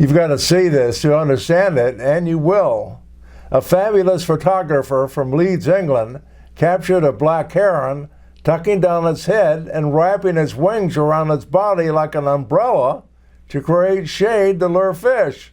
You've got to see this to understand it, and you will. A fabulous photographer from Leeds, England, captured a black heron tucking down its head and wrapping its wings around its body like an umbrella to create shade to lure fish.